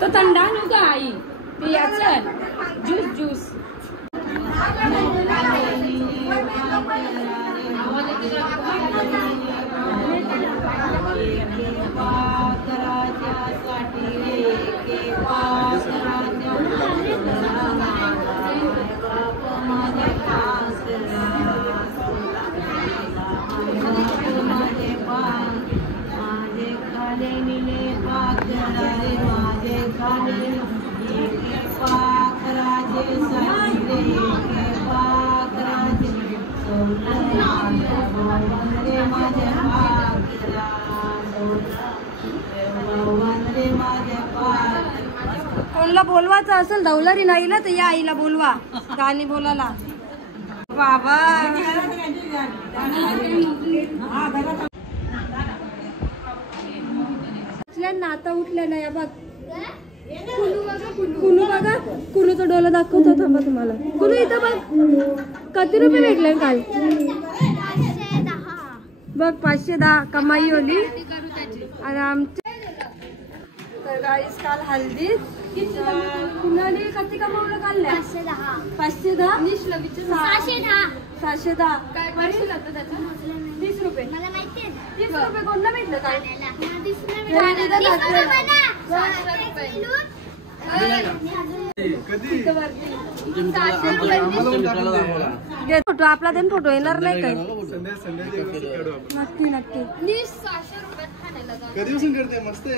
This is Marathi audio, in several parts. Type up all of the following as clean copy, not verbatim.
तो थंडा नको का आई पियाचं ज्यूस ज्यूस कोणला बोलवायचं असेल दौलरी नाहीला तर या आईला बोलवा गाणी बोलायला बाबा ना आता उठल्या ना या बघ कुनू बघा कुनूचं डोलं दाखवतो थांबा तुम्हाला कुनू इथं बघ किती रुपये भेटले काल बघ 510 कमाई होली आणि आमच्या तर गाईस काल हल्दी कुणाने किती कमावलं काल 510 610 काय पैसे जातं त्याचं 30 रुपये मला माहिती 30 रुपये कोणला भेटलं काय फोटो आपला देन फोटो येणार नाही काय नक्की नक्की कधीपासून करते मस्त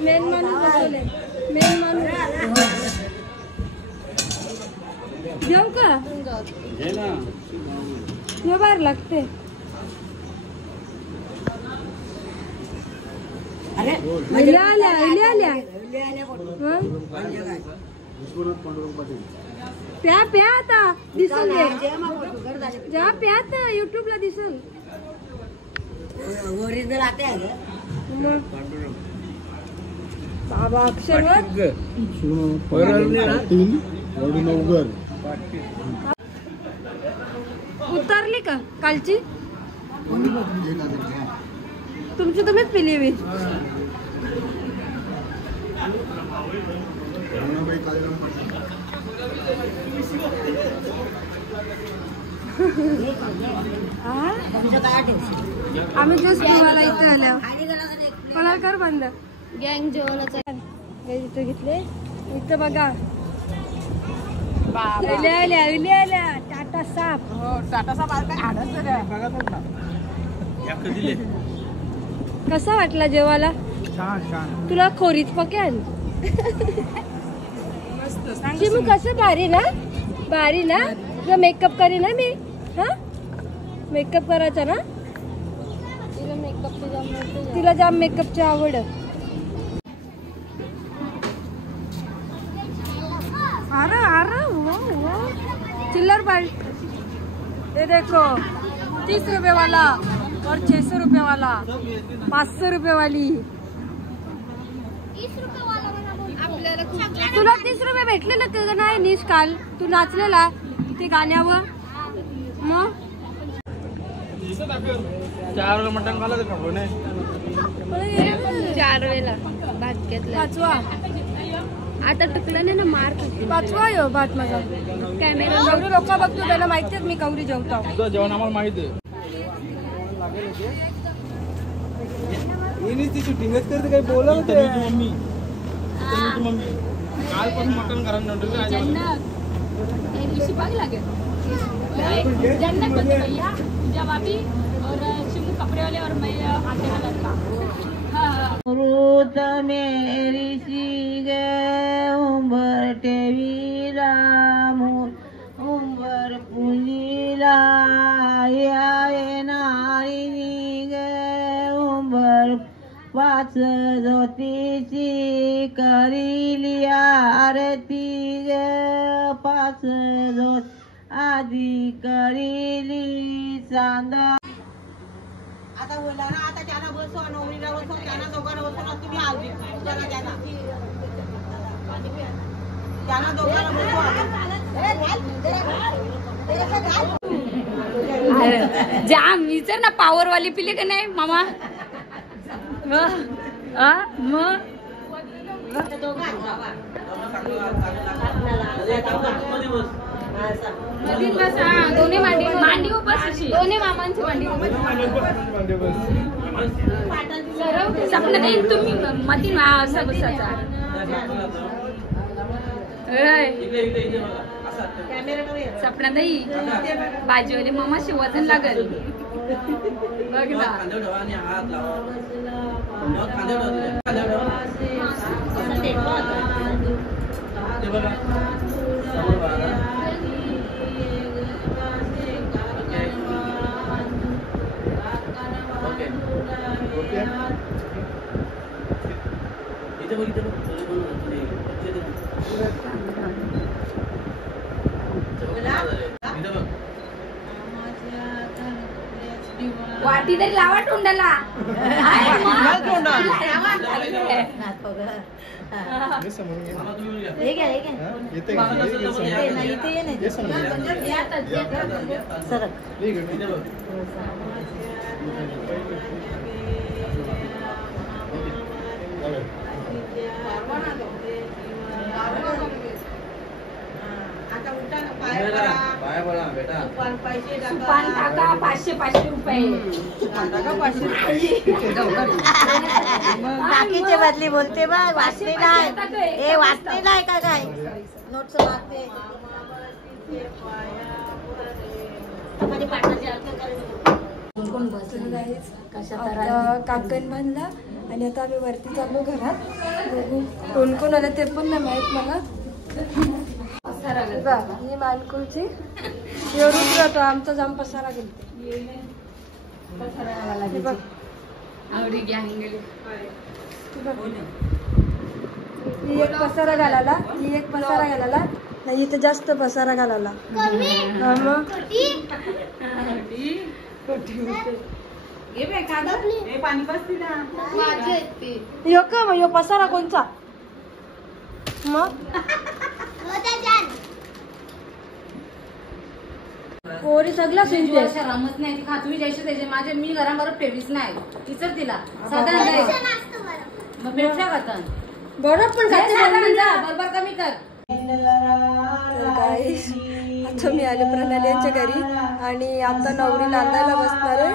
मेन माणूस बसवले मेन माणूस घेऊ का हे बाहेर लागते प्या प्या आता दिसून ज्या प्या आता युट्यूब ला दिसून बाबा अक्षर उतरली का कालची तुमची तुम्हीच पिली मी आम्ही जस्ट तुम्हाला इथे आल्या मला कर बंद गँग जेवणाचा इथे घेतले इथं बघा आल्या टाटा साप टाटा कसा वाटला जेवायला तुला खोरीच पकेल चिमू कसं भारी ना तुला मेकअप करी ना मी हा मेकअप करायचा ना तिला जाम मेकअपची आवड चिल्लर बाल ये देखो 30 रुपए वाला और 600 रुपए वाला 500 रुपए वाली तुला 30 रुपये भेटले ना त्याचं नाही निश काल तू नाचलेला ते गाण्यावर मग 4 वेळा मटण खाल्लं का कोणी 4 वेळेला भात घेतला 5वा आता टुकलं नाही ना मार 5वा यो भात माझा कॅमेरा कौरी लोक बघतो त्यांना माहिती आहे मी कौरी जेवतो तुझं जेवण आम्हाला माहिती आहे ती शूटिंगच करते काही बोला मम्मी कालपासून मटण करा जन्नत बोलते भैया जब अभी और शिमू कपड़े वाले और मैं आटे वाला था रूत मेरी सी गे उम्र टेवी ज्योतीची करिली आरती ग, 5 ज्योत आधी करिली चांदा. आता बोला ना, आता त्यांना बसवा, नवरीला बसवा, त्यांना दोघांना बसवा, तुम्ही आधी चला त्यांना दोघांना बसवा. जाम विचार ना, पावर वाली पिले का नाही मामा? मग दोन्ही मांडी बस, दोन्ही मामांची मांडी सपना येईल तुम्ही मती असं बसायचा. सपना नाही बाजूवाले मामाशी वजन लागल बघ ना. वाटी तरी लावा तोंडाला. सुपान टाका 500 रुपये. टाकीच्या बदली बोलते बा, वाचते नाही हे, वाचते नाही का काय नोट्स वाचते. काकण बांधला आणि आता आम्ही वरती चाललो घरात. बघू कोण कोण आलं ते पण नाही माहित मला. ही मानकुलची एवढूच राहतो, आमचा जाम पसारा गेलते. बघ आवडी गॅंग गेली. ही एक पसारा घालाला, ही एक पसारा घालाला नाही, इथे जास्त पसारा घालाला. मग यो पसारा कोणचा मग पोरी सगळं रमत नाही ती तुम्ही द्यायचे त्याचे माझे मी घराबरोबर ठेवीच नाही विचार तिला साधारण मग भेटल्या का बरोबर पण बरोबर कमी कर. आता मी आले प्रणाली यांच्या घरी आणि आता नवरी नांदायला बसणार आहे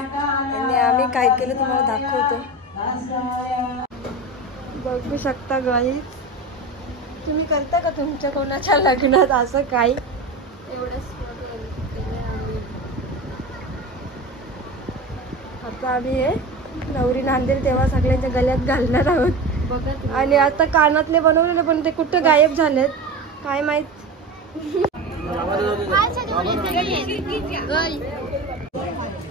आणि आम्ही काय केलं तुम्हाला दाखवतो. बघू शकता गाईस, तुम्ही करता का तुमच्या कोणाच्या लग्नात असं काही? आता आम्ही हे नवरी नांदेल तेव्हा सगळ्यांच्या गळ्यात घालणार आहोत. आणि आता कानातले बनवलेले पण ते कुठं गायब झालेत काय माहित.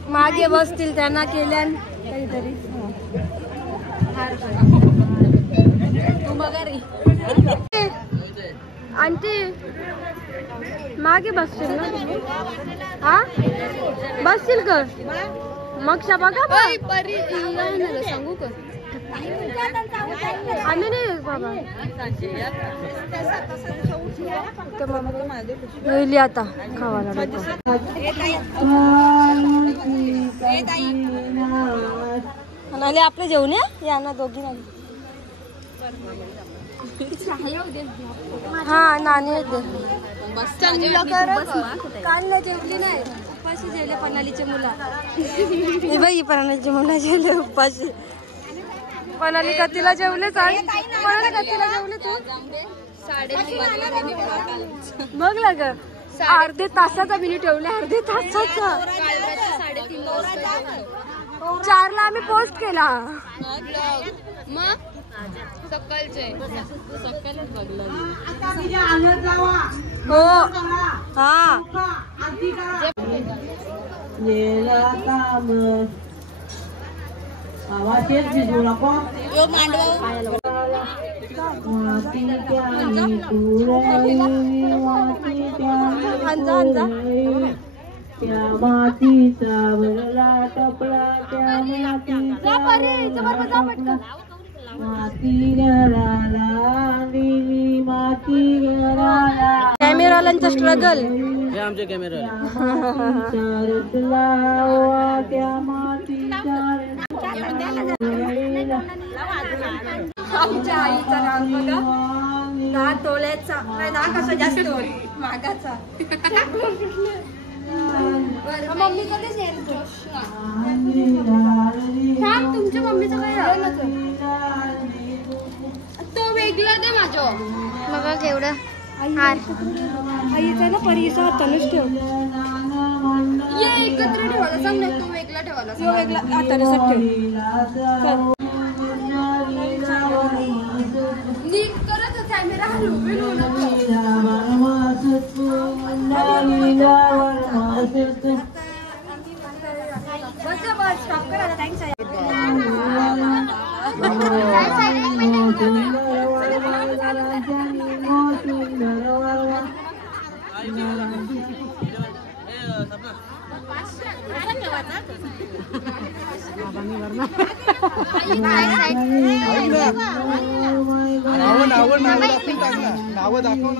मागे बसतील त्यांना केल्या काहीतरी. आंटी मागे बसतील ना तुम्ही? हा बसतील का मग बघा सांगू का आम्ही नाही बाबा लिहिली आता खावाला. नाले आपले जेवण या ना दोघी नाही. हा नाणी काल जेवली नाही उपाशी जेवले पणालीचे मुलं. बाई पणालीची मुलं जेवले उपाशी. पणाली कथीला जेवले पणाली कथीला जेवले तू बघ लाग अर्धे तासाचा मिनिट ठेवले अर्धे तासाचा 4ला आम्ही पोस्ट केला. मग सकाळचे हो हा आवाजेच भिजू नको मातीच्या त्या मातीचा भरला टपला त्या माती घराला दिली माती घराला कॅमेरावाल्यांचा स्ट्रगल हे आमचे कॅमेरा त्या मातीच्या आमच्या आईचा राग बघा 10 तोळ्याचा नाही 10 कसा जास्त मागाचा मम्मी कधीच येईल तुमच्या मम्मीचं काय तो वेगळा दे माझं बघा केवढं आईचा ना परिसा तनुष ठेव ये एकत्र ठेवायला सांग ना तो वेगळा ठेवायला तो वेगळा आता ठेव नीट करत कॅमेरा हलवून बस बस स्टॉप कर आता थँक्स नाव दाखव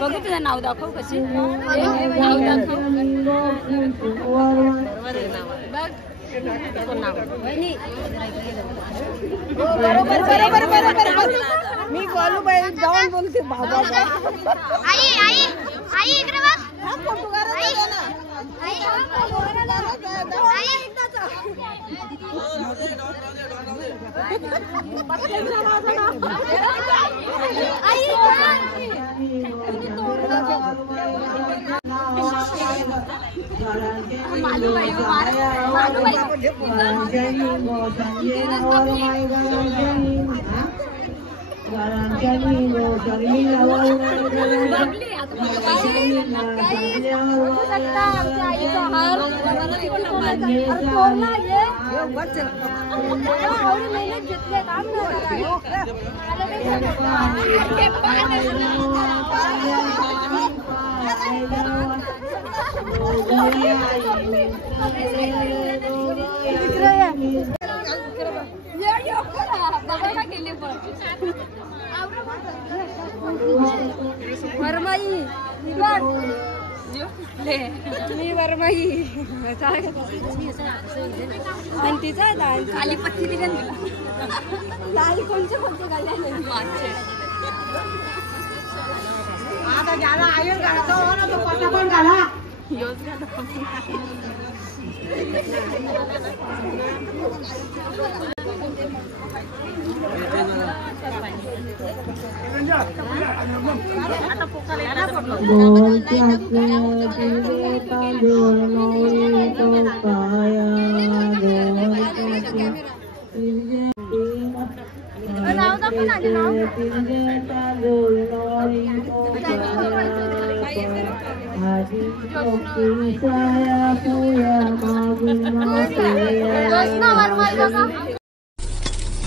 बघू तुझं नाव दाखव कशी मी बोलू बाई जाऊन बोलते बाबा आई आई आई इकडे बघ हा फोटो काढा ना आई वरमाई मी वरमाई आणि तिचा खाली पत्ती दिली लाल कोणते कोणते आता ज्याला आयन घालायचा हो ना तो पत्ता पण घाला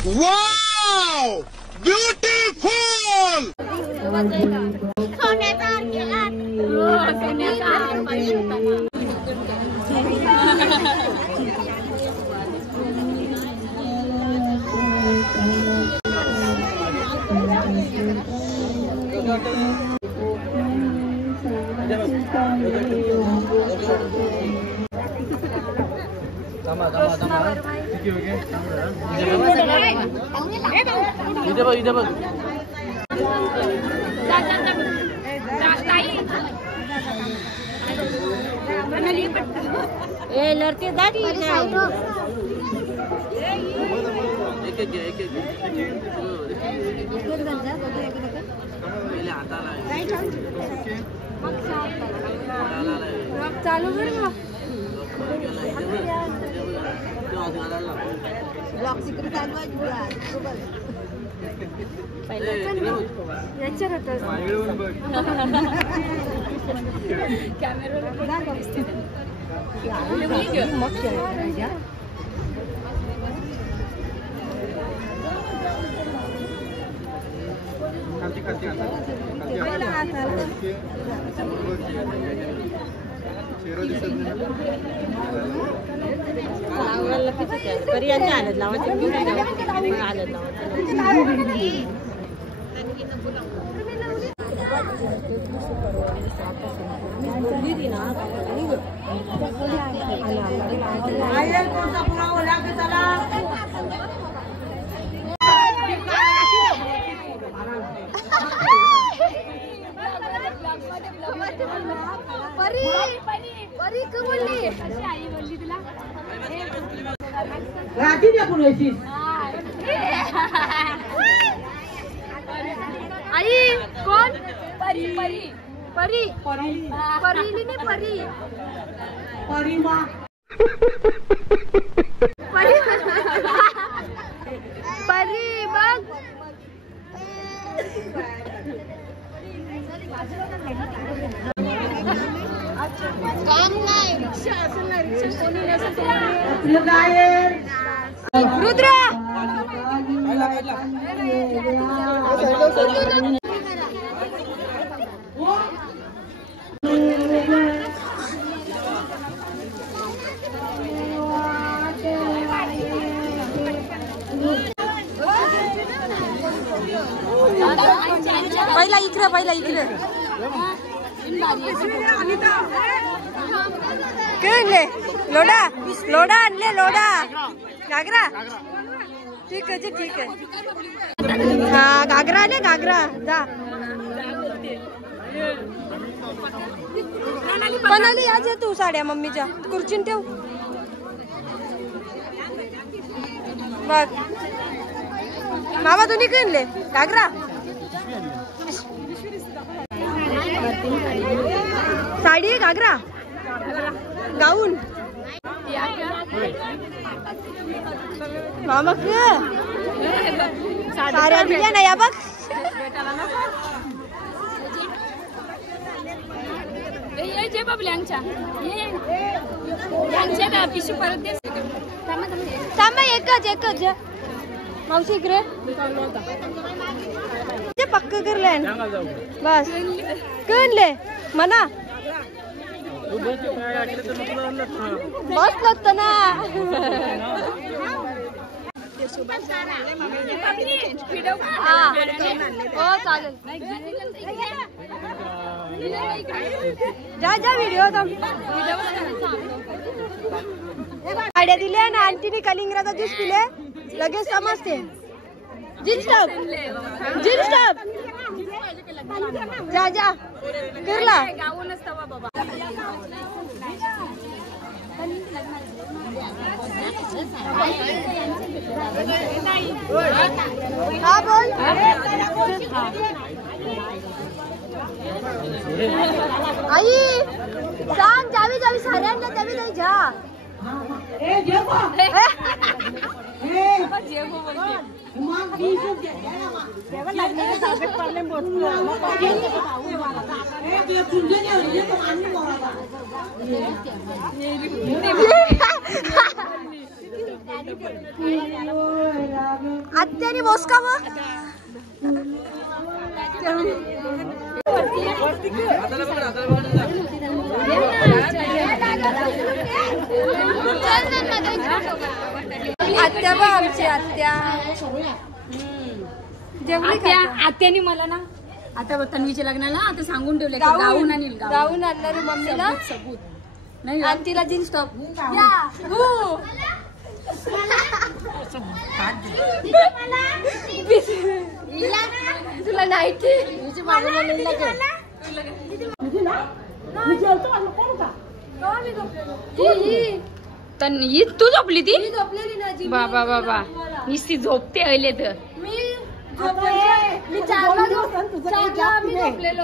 Wow! Beautiful! इथे बघ ए लड़के दादी चालू कर ब्लॉग सिक्रेट चालू आहे आई कोण? परी परी परी परी परी नाही परी परी मा परी परी बघ काम नाही रुद्र पहिला इकडे काय लोडा लोडा आणले लोडा घागरा ठीक आहे हा घागरा आले घागरा जा पणाली आज तू साड्या मम्मीच्या खुर्चीन ठेव बघ मामा तुम्ही किनले घागरा साडी घागरा गाऊन मामा साड्या दिल्या ना या बघ एकच मावशी इकडे ते पक्क करले बस कळले म्हणा बस लागत ना हो चालेल जा व्हिडिओ गाड्या दिल्या ना आंटीने कलिंगराचा ज्यूस पिले लगेच समजते जीन्स टॉप जा करला हा बोल आई सांग जावी साऱ्यांना त्यावी नाही जा आत्याने बोसका मग आत्या बा आमची आत्या आत्याने मला ना आता तन्वीच्या लग्नाला आता सांगून ठेवले गाऊन आणील गाऊन आणणारी मम्मीला सबूत नाही आणि तिला जीन्स टॉप तुला नाईटी तू झोपली ती झोपलेली ना जी बाबा बाबा नुसती झोपते अहिले तर मी चारला झोपलेलो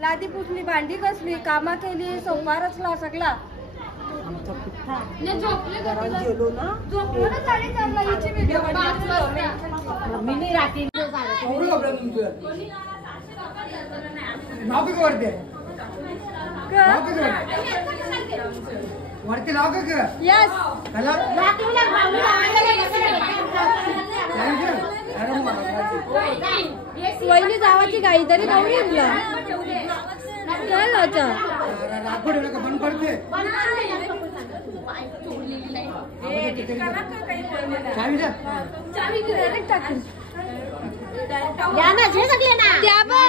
लादी पुसली भांडी कसली कामा केली सोमवारच ला सगळा गेलो ना मी नाही राहते वरती लाव का यस वहिनी जावाची गाई तरी जाऊन तुला काय लावचा राखोड का बंद पडते चावी द्या या ना जे सगळे ना त्या बघ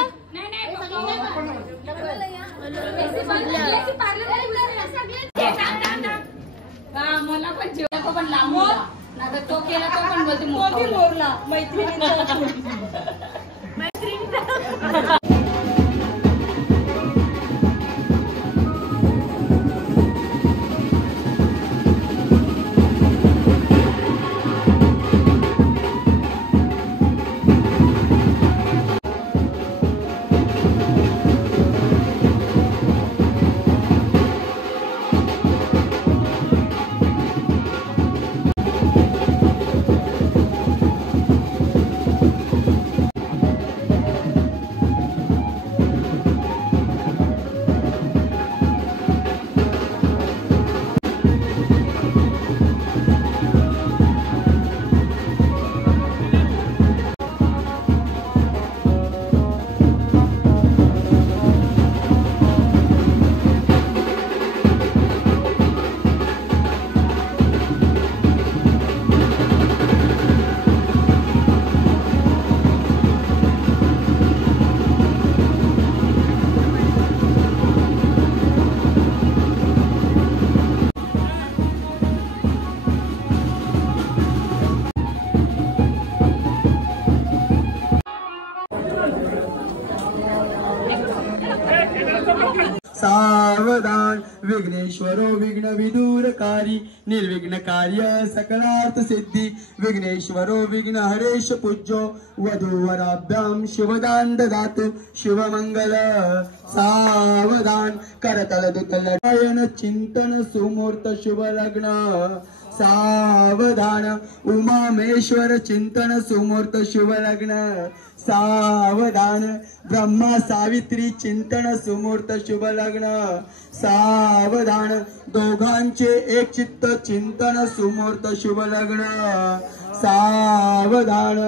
मला पण जेवण पण लांबला तो केला तो पण बोलते मोरला मैत्रिणी सावधान विघ्नेश्वरो विघ्न विदूरकारी निर्विघ्न कार्य सकलार्थ सिद्धि विघ्नेश्वरो विघ्न हरेश पूज्यो वधूवराभ्याम शिवदान ददातु शिवमंगल सावधान करतल दुतल चिंतन सुमूर्त शुभ लग्न सावधान उमामेश्वर चिंतन सुमूर्त शुभ लग्न सावधान ब्रह्मा सावित्री चिंतन सुमूर्त शुभ लग्न सावधान दोघांचे एक चित्त चिंतन सुमूर्त शुभ लग्न सावधान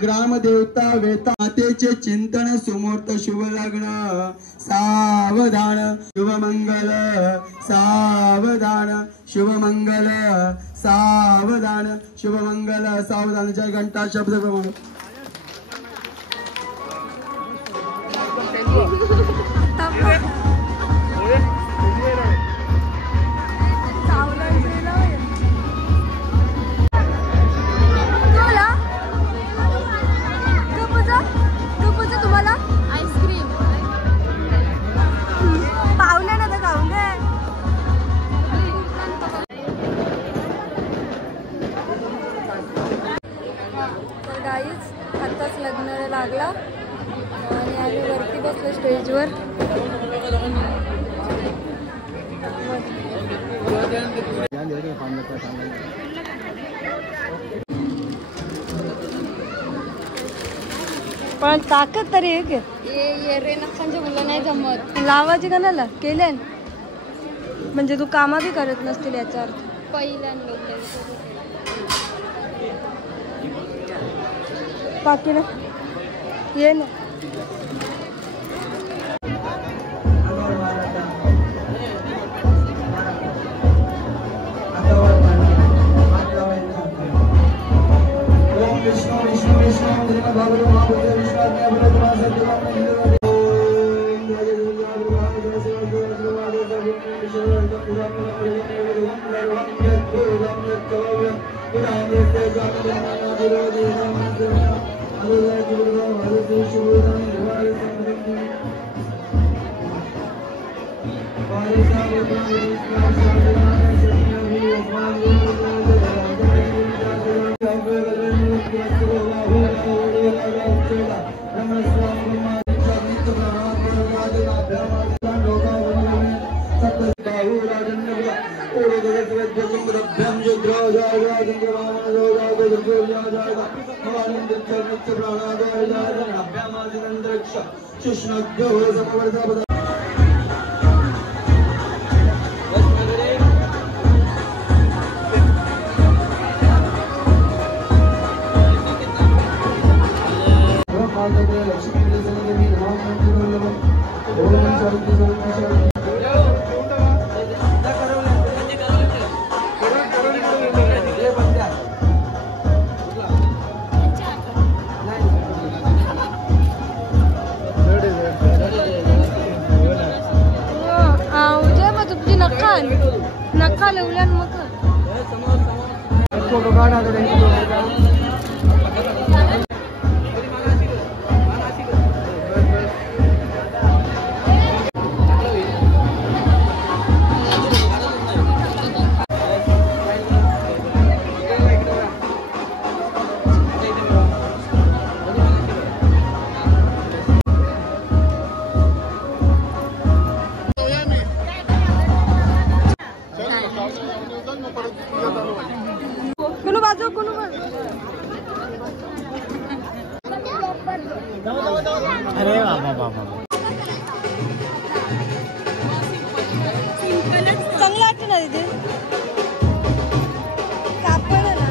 ग्रामदेवता वेता मातेचे चिंतन सुमूर्त शुभ लग्न सावधान शुभमंगल सावधान शुभमंगल सावधान शुभमंगल सावधान जय घंटा शब्द प्रमाण तुम्हाला आईस्क्रीम पाहुण्या ना तर खाऊन घे तर गाईच आत्ताच लग्न लागला आणि आम्ही वरती बसलो स्टेजवर पण ताकद तरी एक ये रे नक्षांच्या मुलं नाही जमत लावायची का ना केल्या म्हणजे तू कामा बी करत नसतील याचा अर्थ पहिल्यांदा बाकी ना ये ना विष्णु विष्णु विष्णु भगवान महाबुद्ध नका लवल्यान मग फोटो काढा कोनो बाजू कोनो बाजू अरे बाबा बाबा चांगला वाटतं ना तिथे कापड ना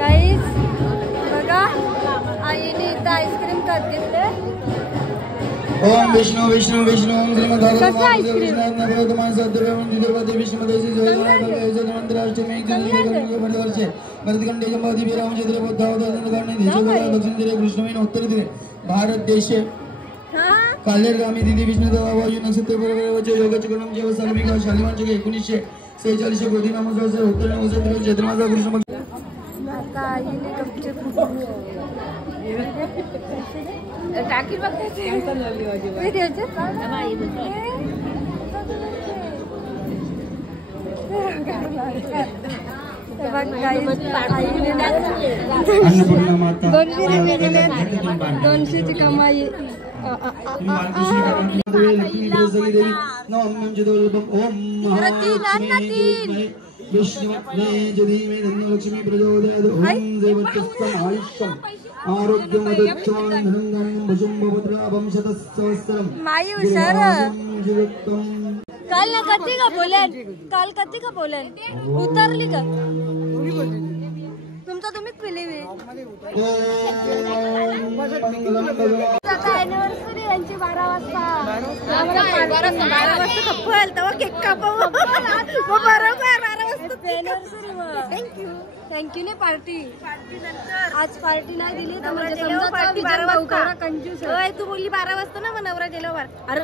गाईज बघा आईने इथं आईस्क्रीम खात घेतले ओम विष्णु विष्णु विष्णु ओम श्रीमद कसं भागवत आईस्क्रीम? विष्णुमान सत्यव्यम दिव्यपदे विष्णुमदेशी जोयजन मंत्राष्टमी वर्षे भरतखंडे जंबादी विराम चंद्र बुद्धावतारणे देशोदय दक्षिण दिरे कृष्णवेन उत्तर दिरे भारत देशे कालेरगामी दिदी विष्णु दवाबाजी नक्षत्र बरोबरचे योगाचे गुणम जेव सार्विका शालिवांचे 1946 गोदी नामसहस्र उत्तर नक्षत्र चैत्रमासा कृष्ण आता आईने गपचूप टाकी बघते अन्नपूर्णा माता 200ची कमाई लक्ष्मी प्रचोदयात् ओम देवतस्तं आयुष्यम् आरोग्यमदच्छानन्दनं भजुम्भवद्राभं शतसहस्रं माई हुशार काल ना कती का बोलेन उतरली का तुमचा तुम्हीच पिली अॅनिव्हर्सरी यांची 12 वाजता 12 वाजता खप्पल तेव्हा केक कापव बरोबर 12 वाजता अॅनिव्हर्सरी थँक्यू ने पार्टी आज पार्टी नाही दिली तर म्हणजे समजा विचार भाऊ करा कंजूस तू बोलली 12 वाजता ना मग नवरा गेल्यावर अरे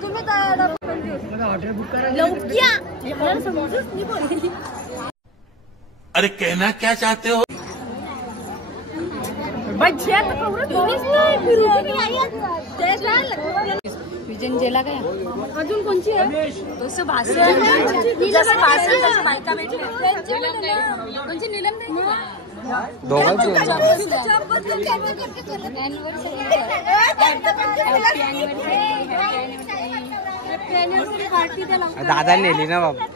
तुम्ही अरे कहना क्या चाहते हो? विजन जेला काय अजून कोणची आहे तसं भाषण बायका भेटले कोणची निलम दादा नेली ना बाबा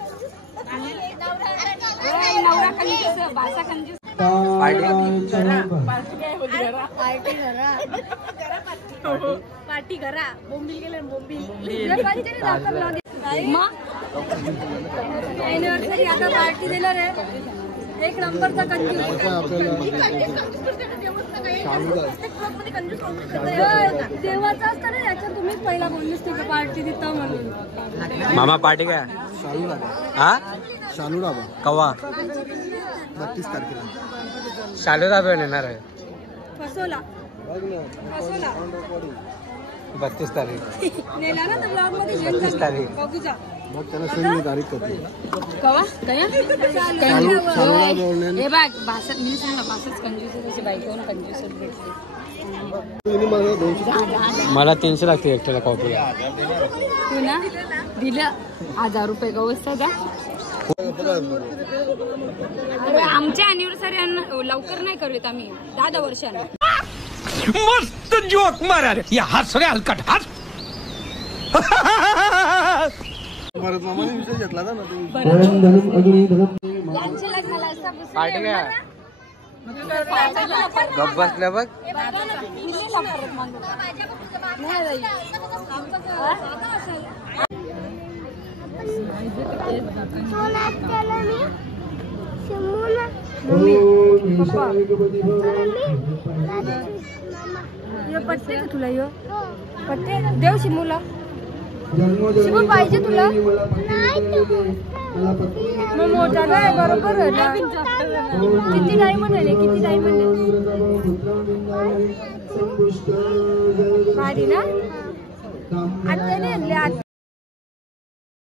नवरा कंजूस भाषा कंजूस पार्टी करा बोंबील गेले बोंबील एनिव्हर्सरी आता पार्टी दिलं रे एक नंबरचा कंजूस देवाचा असतं ना याच्यात तुम्हीच पहिला बोललीस की पार्टी देता म्हणून मामा पार्टी काय हा शालू डाबा कवा 32 तारखेला शालू डाबा येणार आहे फसवला 32 तारीख नेला ना तर ब्लॉग मध्ये 32 तारीख बघू जा मग त्याला सही तारीख करते कवा कया हे बघ भाषा मी सांगा भाषाच कंजूस आहे तशी बायकोन कंजूस भेटते मला 300 लागते एकट्याला कॉफीला. तू ना दिलं 1000 रुपये गवसता जा. अरे आमच्या अॅनिव्हर्सरी लवकर नाही करूयात आम्ही 10 वर्षांना. मस्त जोक मारा रे या हस रे हलकट हस. पार्टी काय गप बसल्या बघ. पटते का तुला यो पटते देव शिमूला शिमू पाहिजे तुला मग मोठा नाही बरोबर किती नाही म्हणाले किती नाही म्हणले भारी ना आता नाही आणले